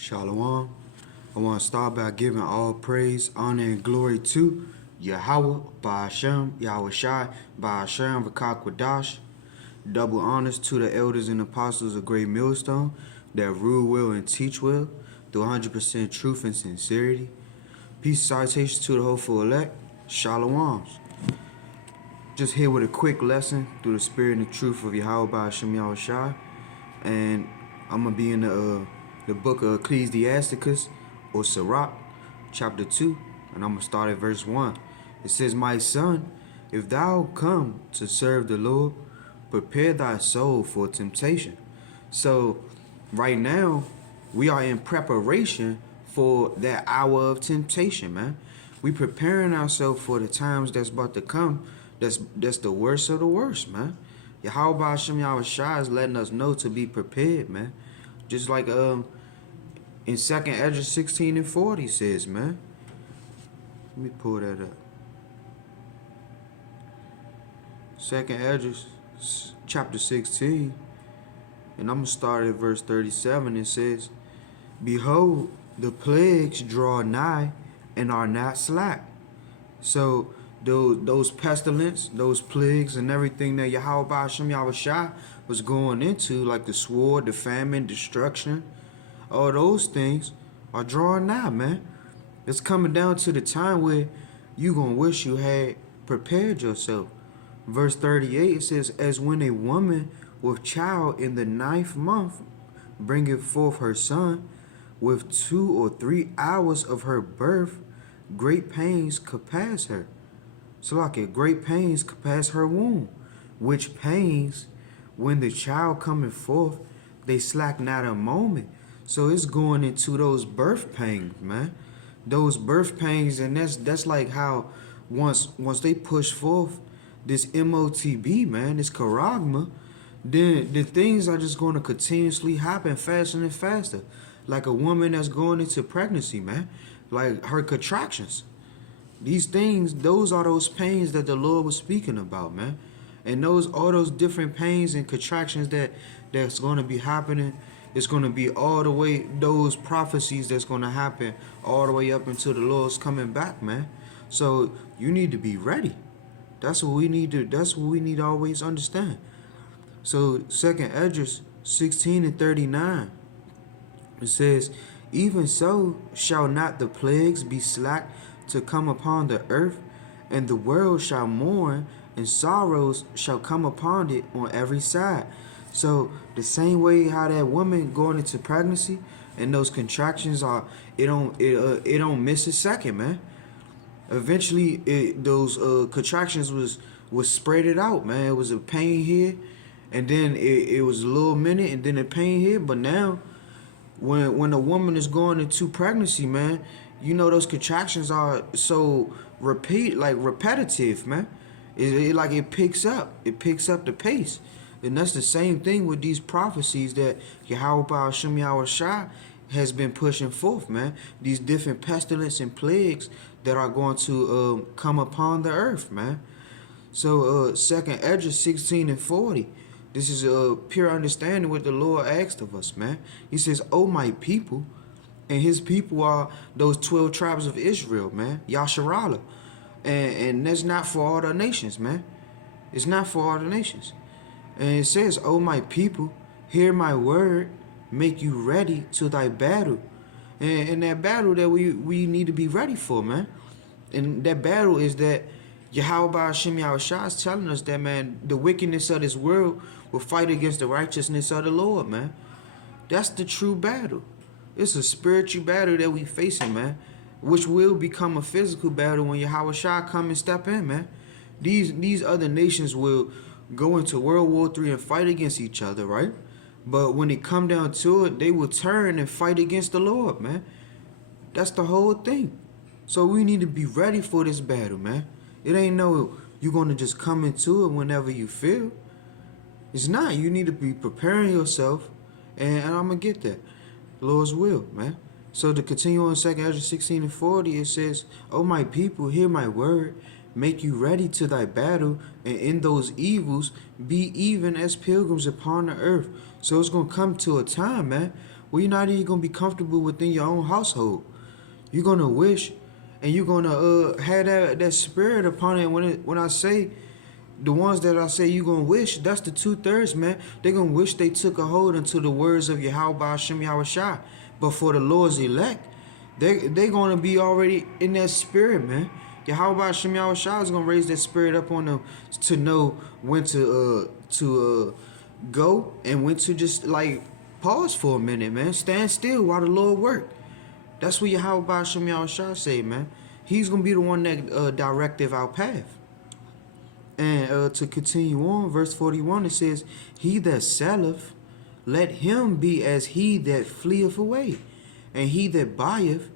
Shalom. I want to start by giving all praise, honor, and glory to YAHAWAH, bahasham, YAHAWASHI, bahasham, qadash. Double honors to the elders and apostles of Great Millstone that rule well and teach well through 100% truth and sincerity. Peace and salutations to the hopeful elect. Shalom. Just here with a quick lesson through the spirit and the truth of Yahawah bahasham Yahawashi. And I'm going to be in the book of Ecclesiasticus, or Sirach, chapter 2, and I'm going to start at verse 1. It says, "My son, if thou come to serve the Lord, prepare thy soul for temptation." So right now, we are in preparation for that hour of temptation, man. We preparing ourselves for the times that's about to come. That's the worst of the worst, man. Yahawah bahasham Yahawashi is letting us know to be prepared, man. Just like in 2nd Ezra 16 and 40 says, man. Let me pull that up. 2nd Ezra chapter 16, and I'm going to start at verse 37. It says, "Behold, the plagues draw nigh and are not slack." So those pestilence, those plagues, and everything that Yahawah bahasham Yahawashi was going into, like the sword, the famine, destruction, all those things are drawing nigh, man. It's coming down to the time where you gonna wish you had prepared yourself. Verse 38, it says, "As when a woman with child in the 9th month bringeth forth her son, with 2 or 3 hours of her birth, great pains compass her." So like it, great pains compass her womb, which pains, when the child cometh forth, they slack not a moment. So it's going into those birth pains, man. Those birth pains, and that's like how once they push forth this MOTB, man, this charagma, then the things are just going to continuously happen faster and faster. Like a woman that's going into pregnancy, man, like her contractions. These things, those are those pains that the Lord was speaking about, man. And all those different pains and contractions that's going to be happening, it's going to be all the way, those prophecies that's going to happen all the way up until the Lord's coming back, man. So you need to be ready. That's what we need to always understand. So 2nd Ezra 16 and 39, it says, "Even so shall not the plagues be slack to come upon the earth, and the world shall mourn, and sorrows shall come upon it on every side." So the same way how that woman going into pregnancy and those contractions are, it don't miss a second, man. Eventually, those contractions was spread it out, man. It was a pain here, and then it was a little minute, and then a pain here. But now, when a woman is going into pregnancy, man, you know those contractions are so repetitive, man. It picks up the pace. And that's the same thing with these prophecies that Yahawah bahasham Yahawashi has been pushing forth, man. These different pestilence and plagues that are going to come upon the earth, man. So 2nd Ezra 16 and 40, this is a pure understanding what the Lord asked of us, man. He says, "O my people," and his people are those 12 tribes of Israel, man. Yasharallah. And that's not for all the nations, man. It's not for all the nations. And it says, "O my people, hear my word, make you ready to thy battle." And that battle that we need to be ready for, man. And that battle is that Yahawah bahasham Yahawashi is telling us that, man, the wickedness of this world will fight against the righteousness of the Lord, man. That's the true battle. It's a spiritual battle that we facing, man, which will become a physical battle when Yahawashi come and step in, man. These other nations will go into World War III and fight against each other, right? But when it come down to it, they will turn and fight against the Lord, man. That's the whole thing. So we need to be ready for this battle, man. It ain't no you're going to just come into it whenever you feel. It's not. You need to be preparing yourself, and I'm going to get that. Lord's will, man. So to continue on 2nd Ezra 16 and 40, it says, "O my people, hear my word, make you ready to thy battle, and in those evils be even as pilgrims upon the earth." So it's going to come to a time, man, Well, you're not even gonna be comfortable within your own household. You're gonna wish, and you're gonna have that spirit upon it. When I say the ones that I say you gonna wish, that's the 2/3, man. They gonna wish they took a hold into the words of Bahasham YAHAWASHI. But for the Lord's elect, they gonna be already in that spirit, man. Bahasham YAHAWASHI is gonna raise that spirit up on them to know when to go and when to just like pause for a minute, man. Stand still while the Lord work. That's what Bahasham YAHAWASHI say, man. He's gonna be the one that directive our path. And to continue on, verse 41, it says, "He that selleth, let him be as he that fleeth away, and he that buyeth,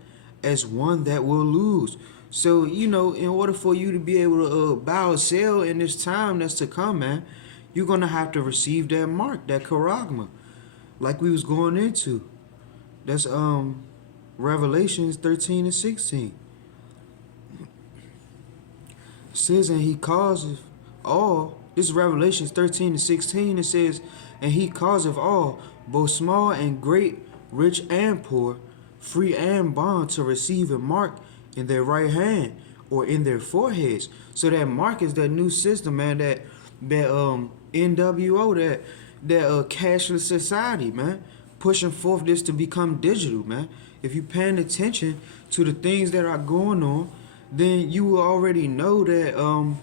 as one that will lose." So, in order for you to be able to buy or sell in this time that's to come, man, you're going to have to receive that mark, that charagma, like we was going into. That's Revelations 13 and 16. It says, "And he causeth all," this is Revelations 13 and 16, it says, "And he causeth all, both small and great, rich and poor, free and bond, to receive a mark in their right hand or in their foreheads." So that mark is that new system, man, that NWO, that cashless society, man, pushing forth this to become digital, man. If you're paying attention to the things that are going on, then you will already know that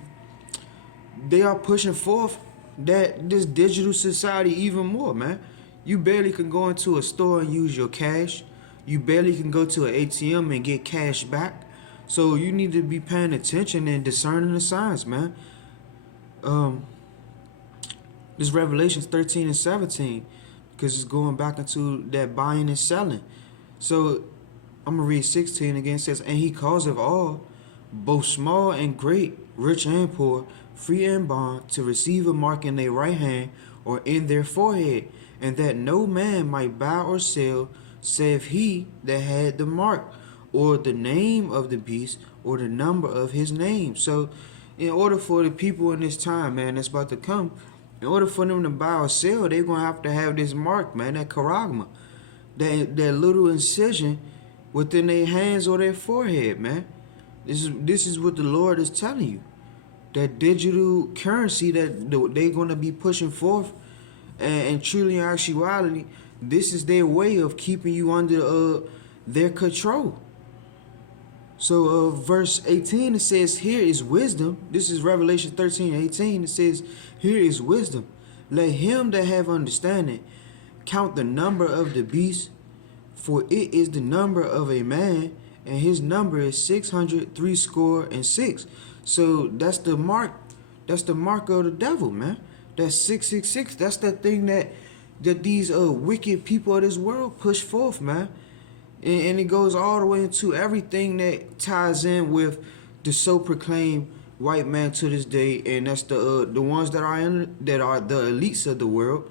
they are pushing forth that this digital society even more, man. You barely can go into a store and use your cash. You barely can go to an ATM and get cash back. So you need to be paying attention and discerning the signs, man. This Revelations 13 and 17, because it's going back into that buying and selling. So I'm going to read 16 again. It says, "And he causeth all, both small and great, rich and poor, free and bond, to receive a mark in their right hand or in their forehead, and that no man might buy or sell, save he that had the mark, or the name of the beast, or the number of his name." So in order for the people in this time, man, that's about to come, in order for them to buy or sell, they're going to have this mark, man, that charagma, that little incision within their hands or their forehead, man. This is what the Lord is telling you. That digital currency that they're going to be pushing forth, and truly in actuality, this is their way of keeping you under their control. So verse 18, it says, "Here is wisdom." This is Revelation 13 and 18. It says, "Here is wisdom. Let him that have understanding count the number of the beast, for it is the number of a man, and his number is 666. So that's the mark. That's the mark of the devil, man. That's 666. That's that thing that these wicked people of this world push forth, man. And it goes all the way into everything that ties in with the so-proclaimed white man to this day, and that's the ones that are the elites of the world,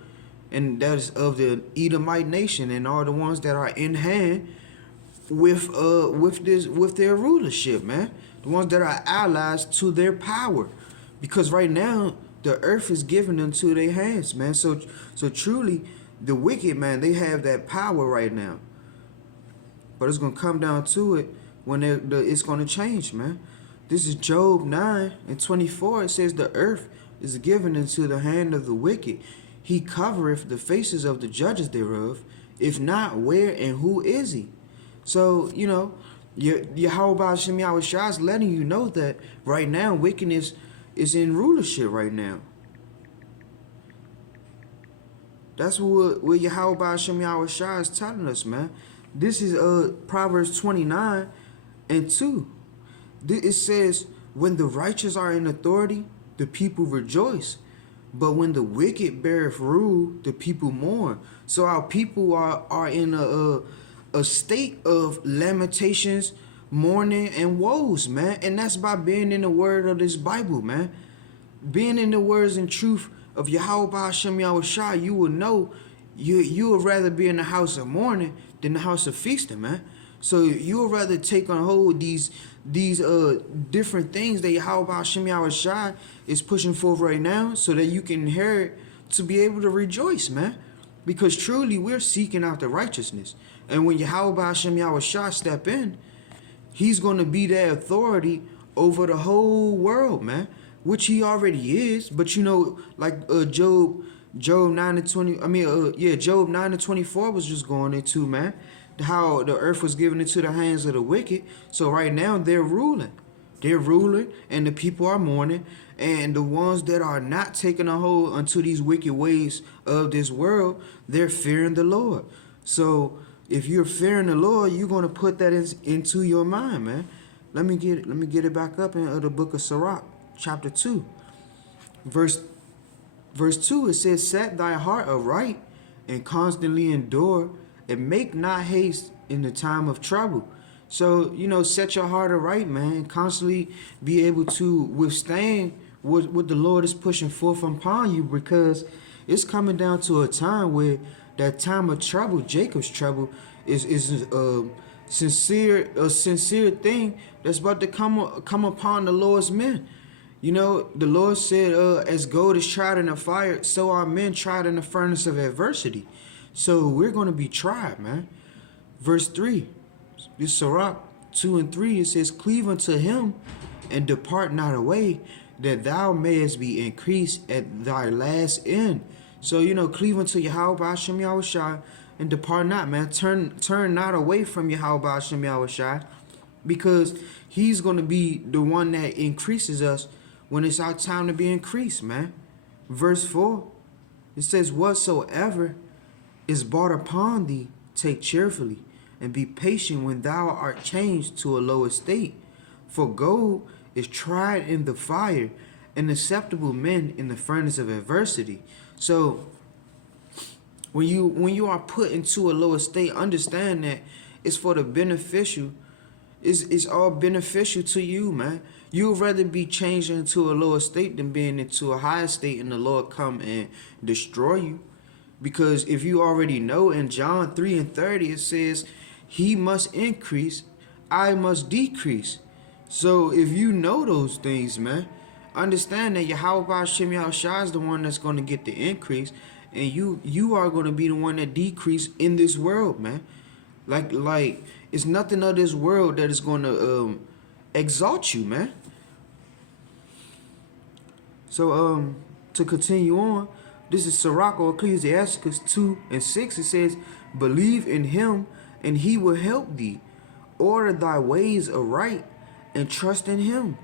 and that is of the Edomite nation, and all the ones that are in hand with their rulership, man. The ones that are allies to their power, because right now the earth is given into their hands, man. So truly, the wicked, man, they have that power right now. But it's gonna come down to it when it's gonna change, man. This is Job 9 and 24. It says, "The earth is given into the hand of the wicked. He covereth the faces of the judges thereof. If not, where and who is he?" So, Bahasham YAHAWASHI is letting you know that right now wickedness is in rulership right now. That's what Bahasham YAHAWASHI is telling us, man. This is Proverbs 29 and 2. It says, "When the righteous are in authority, the people rejoice. But when the wicked beareth rule, the people mourn." So our people are in a state of lamentations, mourning, and woes, man. And that's by being in the word of this Bible, man. Being in the words and truth of Bahasham YAHAWASHI, you will know you would rather be in the house of mourning than the house of feasting, man. So you would rather take on hold these different things that Bahasham YAHAWASHI is pushing forth right now, so that you can inherit to be able to rejoice, man. Because truly we're seeking after righteousness. And when YAHAWASHI step in, he's going to be that authority over the whole world, man, which he already is. But you know, like Job 9:20, Job 9:24 was just going into, man, how the earth was given into the hands of the wicked. So right now they're ruling. They're ruling, and the people are mourning, and the ones that are not taking a hold unto these wicked ways of this world, they're fearing the Lord. So if you're fearing the Lord, you're gonna put that into your mind, man. Let me get it back up in the book of Sirach, chapter 2, verse 2. It says, "Set thy heart aright, and constantly endure, and make not haste in the time of trouble." So, you know, set your heart aright, man. Constantly be able to withstand what the Lord is pushing forth upon you, because it's coming down to a time where that time of trouble, Jacob's trouble, is a sincere thing that's about to come upon the Lord's men. You know, the Lord said, as gold is tried in the fire, so are men tried in the furnace of adversity. So we're going to be tried, man. Verse 3. This Sirach 2:3, it says, "Cleave unto him and depart not away, that thou mayest be increased at thy last end." So, you know, cleave unto YAHAWASHI and depart not, man. Turn not away from YAHAWASHI, because he's going to be the one that increases us when it's our time to be increased, man. Verse 4, it says, "Whatsoever is brought upon thee, take cheerfully, and be patient when thou art changed to a low estate. For gold is tried in the fire, and acceptable men in the furnace of adversity." So when you are put into a low estate, understand that it's for the beneficial. It's all beneficial to you, man. You'd rather be changed into a lower state than being into a higher state and the Lord come and destroy you. Because if you already know, in John 3:30, it says, "He must increase, I must decrease." So if you know those things, man, understand that YAHAWASHI is the one that's going to get the increase, and you are going to be the one that decrease in this world, man. Like it's nothing of this world that is going to exalt you, man. So to continue on, this is Sirach or Ecclesiasticus 2:6. It says, "Believe in him, and he will help thee. Order thy ways aright, and trust in him.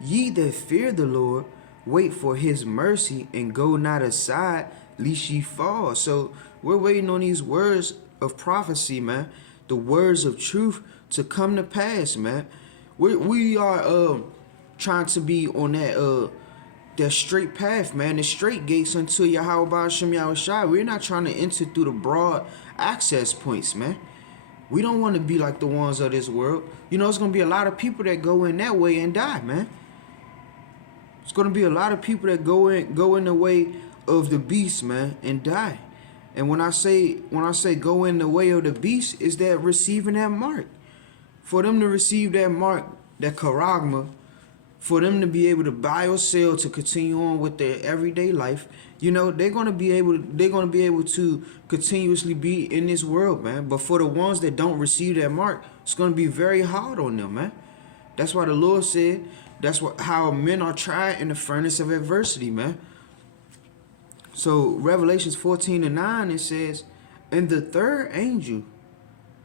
Ye that fear the Lord, wait for his mercy, and go not aside, lest ye fall." So we're waiting on these words of prophecy, man. The words of truth to come to pass, man. We are trying to be on that straight path, man. The straight gates unto YAHAWASHI. We're not trying to enter through the broad access points, man. We don't want to be like the ones of this world. You know, it's going to be a lot of people that go in that way and die, man. It's going to be a lot of people that go in the way of the beast, man, and die. And when I say go in the way of the beast, is that receiving that mark. For them to receive that mark, that charagma, for them to be able to buy or sell to continue on with their everyday life, you know, they're gonna be able to continuously be in this world, man. But for the ones that don't receive that mark, it's gonna be very hard on them, man. That's why the Lord said how men are tried in the furnace of adversity, man. So Revelations 14:9, it says, "And the third angel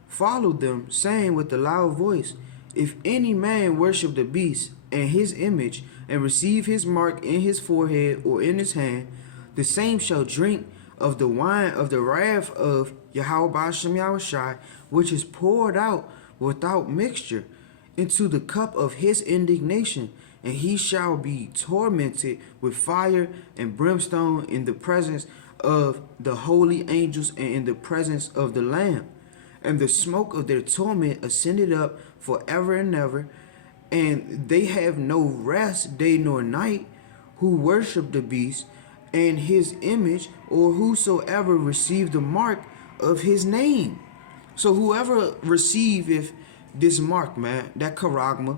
followed them, saying with a loud voice, If any man worship the beast and his image, and receive his mark in his forehead or in his hand, the same shall drink of the wine of the wrath of YAHAWASHI, which is poured out without mixture into the cup of his indignation, and he shall be tormented with fire and brimstone in the presence of the holy angels and in the presence of the Lamb. And the smoke of their torment ascended up forever and ever, and they have no rest day nor night, who worship the beast and his image, or whosoever receive the mark of his name." So whoever receiveth this mark, man, that charagma,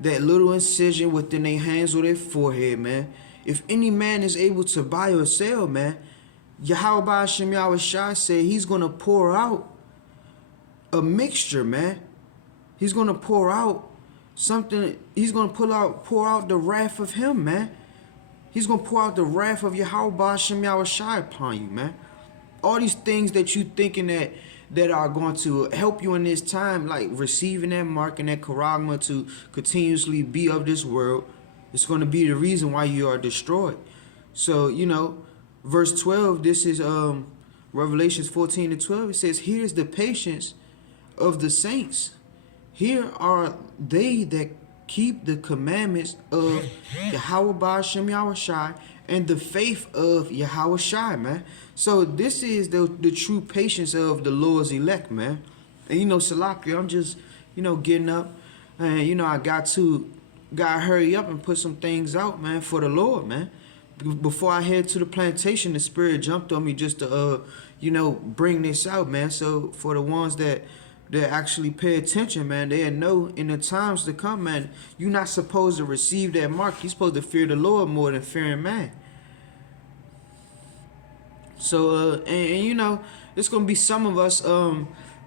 that little incision within their hands or their forehead, man, if any man is able to buy or sell, man, YAHAWASHI said he's going to pour out a mixture, man. He's going to pour out something. He's going to pour out the wrath of him, man. He's going to pour out the wrath of YAHAWASHI upon you, man. All these things that you thinking that are going to help you in this time, like receiving that mark and that charagma to continuously be of this world, it's going to be the reason why you are destroyed. So, you know, verse 12, this is Revelations 14:12. It says, here's the patience of the saints. Here are they that keep the commandments of YAHAWASHI and the faith of YAHAWASHI, man. So this is the true patience of the Lord's elect, man. And you know, Salaki, I'm just, you know, getting up, and you know, I got to hurry up and put some things out, man, for the Lord, man. Before I head to the plantation, the Spirit jumped on me just to, you know, bring this out, man. So for the ones that actually pay attention, man, they know in the times to come, man, you're not supposed to receive that mark. You're supposed to fear the Lord more than fearing man. So, and you know, it's going to be some of us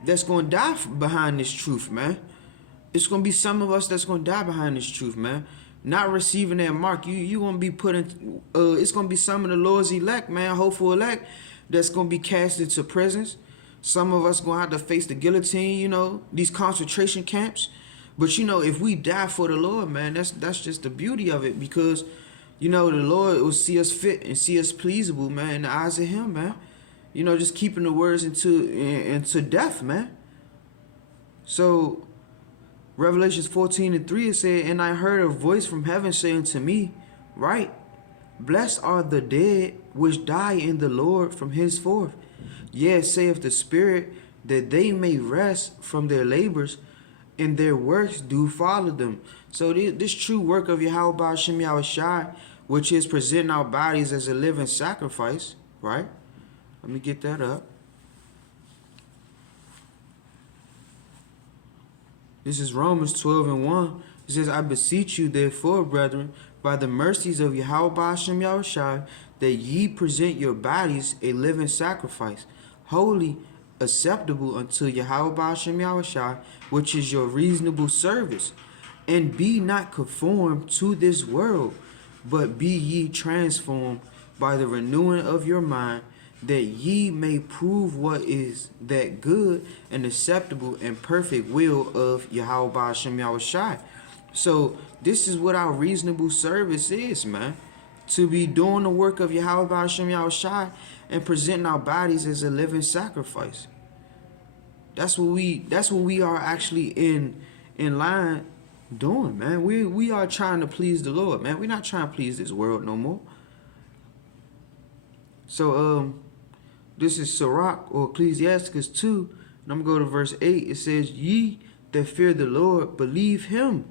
that's going to die behind this truth, man. It's going to be some of us that's going to die behind this truth, man. Not receiving that mark. You going to be put in, it's going to be some of the Lord's elect, man, hopeful elect, that's going to be cast into prisons. Some of us going to have to face the guillotine, you know, these concentration camps. But, you know, if we die for the Lord, man, that's just the beauty of it, because, you know, the Lord will see us fit and see us pleasable, man, in the eyes of him, man. You know, just keeping the words into death, man. So, Revelations 14:3, it said, and I heard a voice from heaven saying to me, right, blessed are the dead which die in the Lord from henceforth. Yes, saith the Spirit, that they may rest from their labors, and their works do follow them. So this true work of YAHAWASHI, which is presenting our bodies as a living sacrifice, right? Let me get that up. This is Romans 12:1. It says, I beseech you, therefore, brethren, by the mercies of YAHAWASHI, that ye present your bodies a living sacrifice, holy, acceptable unto YAHAWASHI, which is your reasonable service. And be not conformed to this world, but be ye transformed by the renewing of your mind, that ye may prove what is that good and acceptable and perfect will of YAHAWASHI. So this is what our reasonable service is, man. To be doing the work of YAHAWASHI and presenting our bodies as a living sacrifice. That's what we are actually in line doing, man. We are trying to please the Lord, man. We're not trying to please this world no more. So this is Sirach or Ecclesiasticus 2, and I'm going to go to verse 8. It says, ye that fear the Lord, believe him,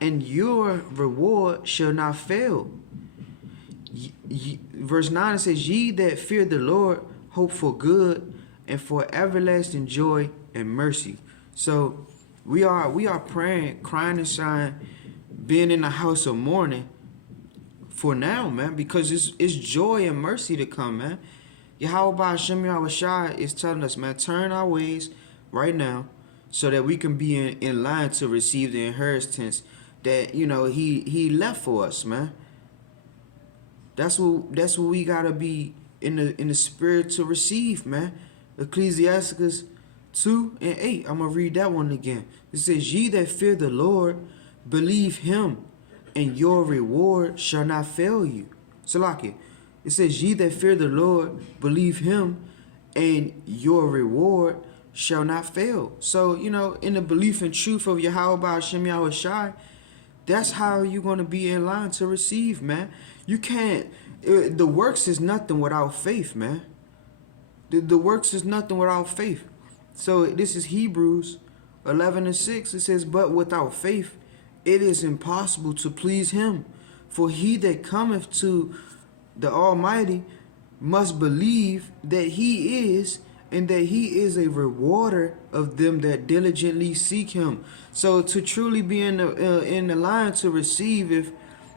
and your reward shall not fail. Verse 9, it says, ye that fear the Lord, hope for good, and for everlasting joy and mercy. So we are praying, crying and sighing, being in the house of mourning for now, man, because it's joy and mercy to come, man. YAHAWASHI is telling us, man, turn our ways right now so that we can be in line to receive the inheritance that, you know, he left for us, man. That's what we gotta be in the spirit to receive, man. Ecclesiasticus 2:8. I'm gonna read that one again. It says, ye that fear the Lord, believe him, and your reward shall not fail you. Salaki. It says, ye that fear the Lord, believe him, and your reward shall not fail. So, you know, in the belief and truth of YAHAWASHI, that's how you're going to be in line to receive, man. You can't, the works is nothing without faith, man. The works is nothing without faith. So this is Hebrews 11:6. It says, but without faith, it is impossible to please him. For he that cometh to the Almighty must believe that he is, and that he is a rewarder of them that diligently seek him. So to truly be in the line to receive if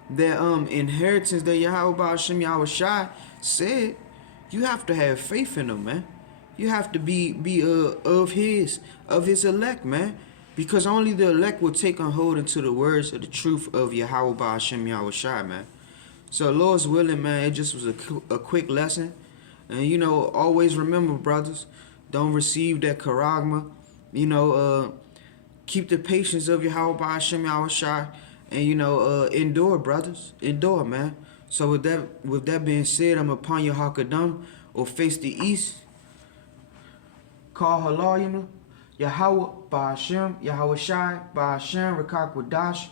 that inheritance that YAHAWASHI said, You have to have faith in him, man. You have to be of his elect, man. Because only the elect will take on hold into the words of the truth of Yahawah bahasham YAHAWASHI, man. So Lord's willing, man, it just was a quick lesson. And you know, always remember, brothers, don't receive that charagma. You know, keep the patience of Yahawah bahasham YAHAWASHI, and you know, endure, brothers, endure, man. So with that being said, I'm upon your hakadam or face the east. Kal Halalyam la YAHAWAH bahasham YAHAWASHI bahasham qadash.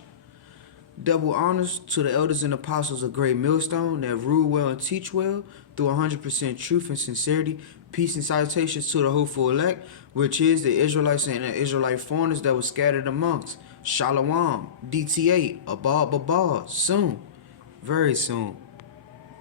Double honors to the elders and apostles of Great Millstone that rule well and teach well through 100% truth and sincerity. Peace and salutations to the hopeful elect, which is the Israelites and the Israelite foreigners that were scattered amongst. Shalom, DTA, Abad, soon, very soon.